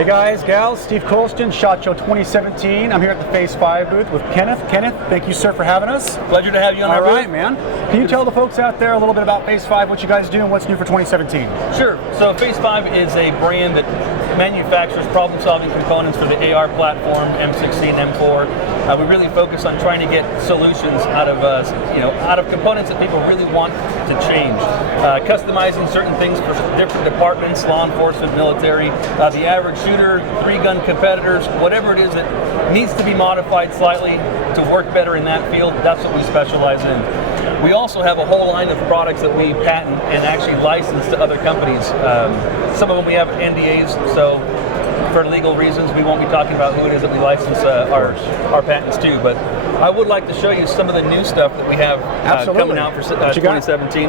Hey guys, gals, Steve Coulston, SHOT Show 2017. I'm here at the Phase 5 booth with Kenneth. Kenneth, thank you, sir, for having us. Pleasure to have you on our booth. All right, man. Can you tell the folks out there a little bit about Phase 5, what you guys do, and what's new for 2017? Sure. So Phase 5 is a brand that manufactures problem-solving components for the AR platform, M16, M4. We really focus on trying to get solutions out of components that people really want to change. Customizing certain things for different departments, law enforcement, military, the average shooter, three-gun competitors, whatever it is that needs to be modified slightly to work better in that field, that's what we specialize in. We also have a whole line of products that we patent and actually license to other companies. Some of them we have NDAs, so for legal reasons we won't be talking about who it is that we license our patents to, but I would like to show you some of the new stuff that we have coming out for 2017.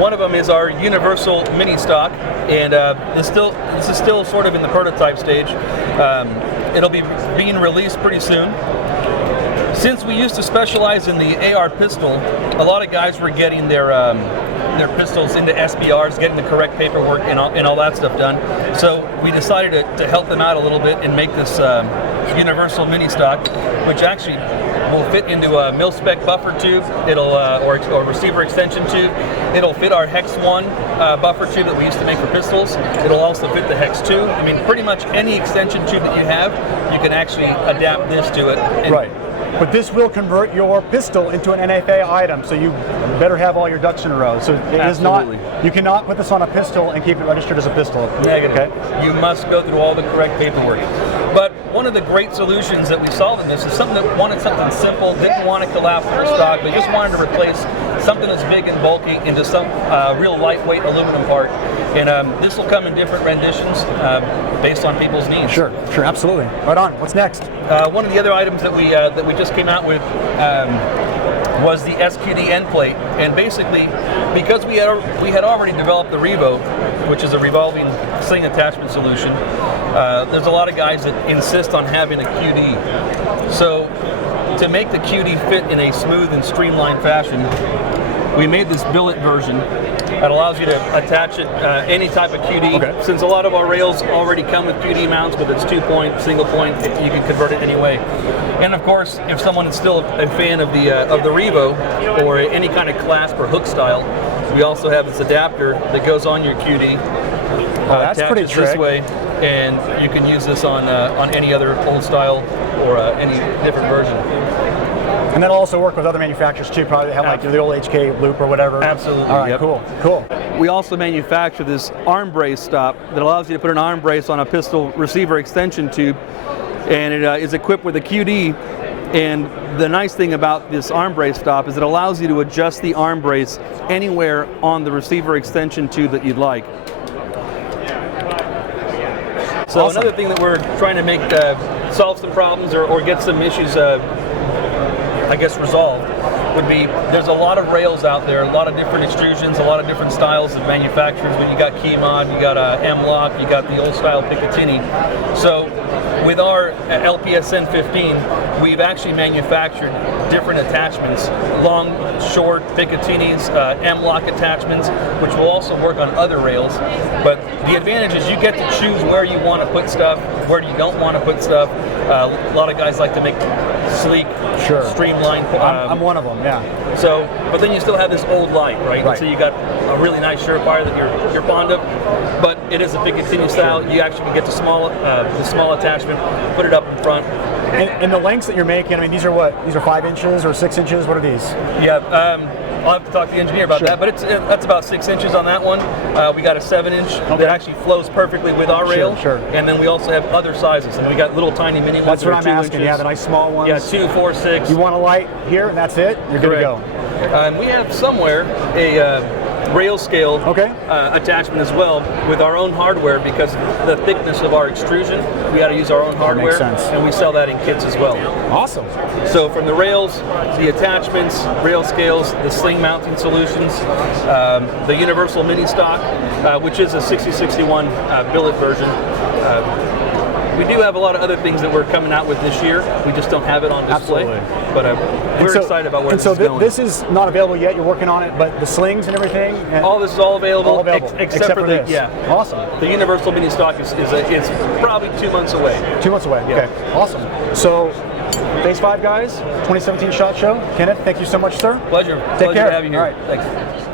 One of them is our universal mini stock, and this is still sort of in the prototype stage. It'll be being released pretty soon. Since we used to specialize in the AR pistol, a lot of guys were getting their pistols into SBRs, getting the correct paperwork and all that stuff done. So we decided to help them out a little bit and make this universal mini stock, which actually will fit into a mil-spec buffer tube. It'll or receiver extension tube. It'll fit our Hex 1 buffer tube that we used to make for pistols. It'll also fit the Hex 2. I mean, pretty much any extension tube that you have, you can actually adapt this to it. Right. But this will convert your pistol into an NFA item, so you better have all your ducks in a row. So it is not, you cannot put this on a pistol and keep it registered as a pistol. Negative. Okay? You must go through all the correct paperwork. But one of the great solutions that we solved in this is something that wanted something simple, didn't want to collapse their stock, but just wanted to replace something that's big and bulky into some real lightweight aluminum part. And this will come in different renditions based on people's needs. Sure, absolutely. Right on. What's next? One of the other items that we just came out with was the SQD end plate, and basically because we had already developed the Revo, which is a revolving sling attachment solution. There's a lot of guys that insist on having a QD. So to make the QD fit in a smooth and streamlined fashion, we made this billet version that allows you to attach it any type of QD. Okay. Since a lot of our rails already come with QD mounts, whether it's 2-point, single point, you can convert it any way. And of course, if someone is still a fan of the Revo or any kind of clasp or hook style, we also have this adapter that goes on your QD. That's pretty trick. This way, and you can use this on any other old style or any different version. And that'll also work with other manufacturers too, probably they have like the old HK loop or whatever. Absolutely. All right, yep. Cool. We also manufacture this arm brace stop that allows you to put an arm brace on a pistol receiver extension tube, and it is equipped with a QD. And the nice thing about this arm brace stop is it allows you to adjust the arm brace anywhere on the receiver extension tube that you'd like. So awesome. Another thing that we're trying to make solve some problems or get some issues resolved would be, there's a lot of rails out there, a lot of different extrusions, a lot of different styles of manufacturers. But you got Keymod, you got M-Lock, you got the old style Picatinny. So with our LPSN 15, we've actually manufactured different attachments, long, short Picatinnys, M-Lock attachments, which will also work on other rails. But the advantage is you get to choose where you want to put stuff, where you don't want to put stuff. A lot of guys like to make sleek, streamlined. I'm one of them, yeah. So, but then you still have this old light, right? So you got a really nice Surefire that you're fond of, but it is a Picatinny style. You actually can get the small attachment, put it up in front. And the lengths that you're making, I mean, these are what? These are 5 inches or 6 inches? What are these? Yeah. I'll have to talk to the engineer about that, but that's about 6 inches on that one. We got a 7-inch that actually flows perfectly with our rail. And then we also have other sizes, and we got little tiny mini ones. That's what I'm asking. Yeah, the nice small ones. Yeah, 2, 4, 6. You want a light here, and that's it. You're good to go. And we have somewhere a rail scale attachment as well with our own hardware, because the thickness of our extrusion, we got to use our own hardware. Makes sense. And we sell that in kits as well. Awesome. So from the rails, the attachments, rail scales, the sling mounting solutions, the universal mini stock, which is a 6061 billet version. We do have a lot of other things that we're coming out with this year. We just don't have it on display. Absolutely. But we're excited about where this is going. This is not available yet. You're working on it, but the slings and everything. And all this is all available, except for this. Yeah. Awesome. The universal mini stock is probably 2 months away. 2 months away. Yeah. Okay. Awesome. So, Phase 5 guys, 2017 SHOT Show. Kenneth, thank you so much, sir. Pleasure. Take Pleasure care. to have you here. All right. Thanks.